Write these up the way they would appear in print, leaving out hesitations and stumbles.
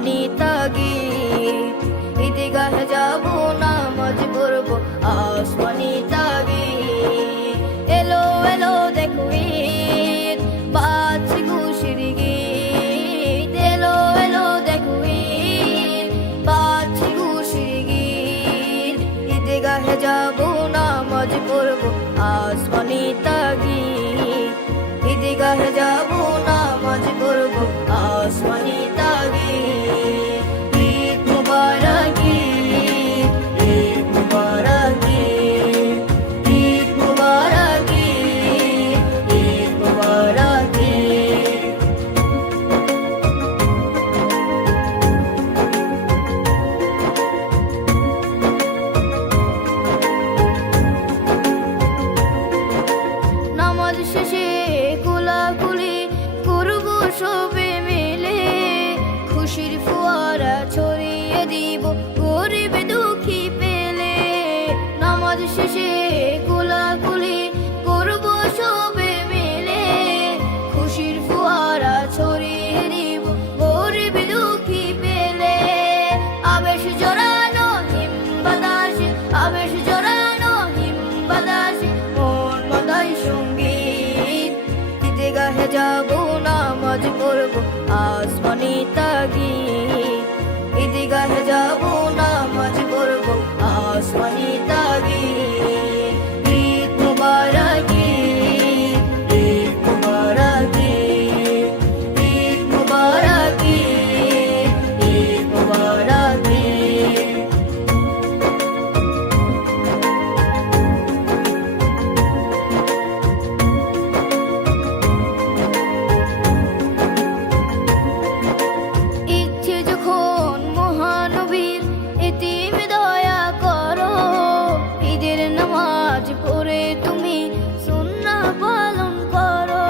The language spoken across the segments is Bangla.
আসমানি তাগিদ, ঈদগাহে যাব নামাজ পড়বো আসমানি তাগিদ। এলো এলো দেখো ঈদ, বাজছে খুশির গীত। এলো এলো দেখো ঈদ, বাজছে খুশির গীত। ঈদগাহে যাব নামাজ পড়বো আসমানি তাগিদ, ঈদগাহে যাব নামাজ পড়বো আসমানি তাগিদ। ঈদ মুবারক ঈদ, ঈদ মুবারক ঈদ, ঈদ মুবারক ঈদ, ঈদ মুবারক ঈদ। নামাজ শেষে কোলাকুলি করবো সবে মিলে, খুশির ফোয়ারা ছড়িয়ে দিব গরিব দুঃখী পেলে। নামাজ শেষে কোলাকুলি করবো সবে মিলে, খুশির ফোয়ারা ছড়িয়ে দিব গরিব দুঃখী পেলে। আবেশ জড়ানো হিম বাতাসে, আবেশ জড়ানো হিম বাতাসে মন মদাই সঙ্গীত। ঈদগাহে যাব নামাজ পড়বো আসমানি তাগিদ, ঈদগাহে যাব নামাজ পড়বো আসমানি তাগিদ। ঈদ মুবারক ঈদ, ঈদ মুবারক ঈদ, ঈদ মুবারক ঈদ, ঈদ মুবারক ঈদ। ইচ্ছে যখন মহানবীর এতিম দয়া করো, ঈদের নামাজ পড়ে তুমি সুন্নাহ পালন করো।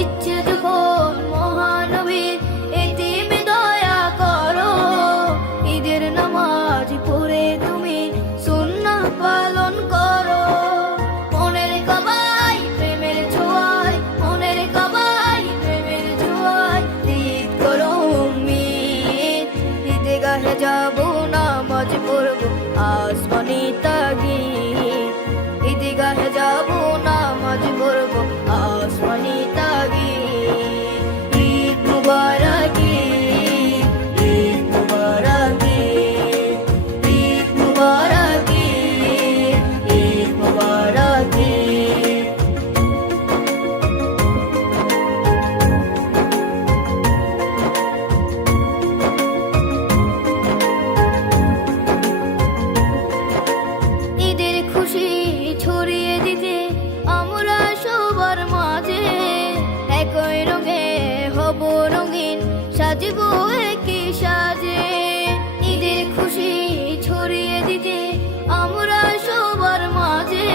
ইচ্ছে যখন মহানবীর এতিম দয়া করো, ঈদের নামাজ পড়ে তুমি সুন্নাহ পালন করো। মনের কাবায় প্রেমের ছোঁয়ায়, মনের কাবায় প্রেমের ছোঁয়ায় ঈদ করো উম্মিদ। ঈদগাহে যাব নামাজ পড়বো আসমানি তাগিদ, ঈদগাহে যাব নামাজ পড়বো আসমানি তাগিদ। ঈদ মুবারক ঈদ, ঈদ মুবারক ঈদ, ঈদ মুবারক ঈদ, ঈদ মুবারক ঈদ। ঈদের খুশি ছড়িয়ে দিতে আমরা সবার মাঝে, একই রঙে হব রঙিন সাজবো একই সাজে। ঈদের খুশি ছড়িয়ে দিতে আমরা সবার মাঝে,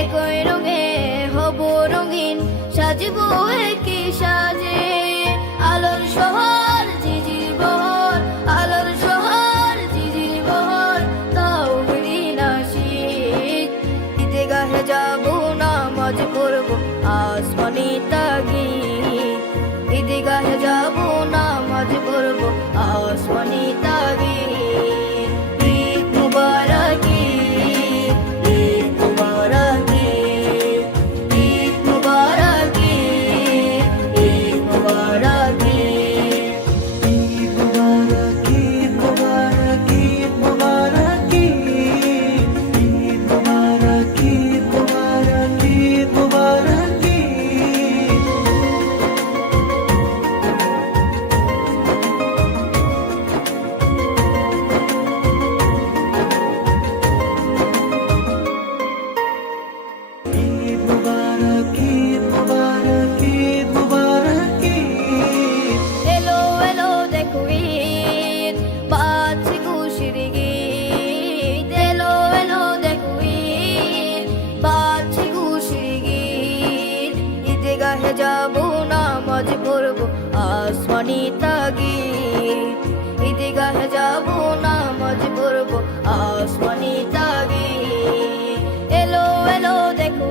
একই রঙে হব রঙিন সাজবো একই সাজে। আলোর শহর ঝিঝির বহর, আলোর শহর ঝিঝির বহর তাওহীদ নাশিদ। ঈদগাহে যাব নামাজ পড়বো আসমানি তাগিদ, ঈদগাহে যাব নামাজ পড়বো আসমানি তাগিদ। ঈদ মুবারক ঈদ, ঈদ মুবারক ঈদ, ঈদ মুবারক ঈদ, ঈদ মুবারক ঈদ। ঈদ মুবারক ঈদ মুবারক ঈদ মুবারক ঈদ, ঈদ মুবারক ঈদ মুবারক ঈদ মুবারক ঈদ। ঈদ মুবারক ঈদ মুবারক ঈদ মুবারক ঈদ। এলো এলো দেখো ঈদ, বাজছে খুশির গীত। এলো এলো দেখো ঈদ, বাজছে খুশির গীত। ঈদগাহে যাব নামাজ পড়বো আসমানি তাগিদ, ঈদগাহে যাব নামাজ পড়বো আসমানি তাগিদ। এলো এলো দেখো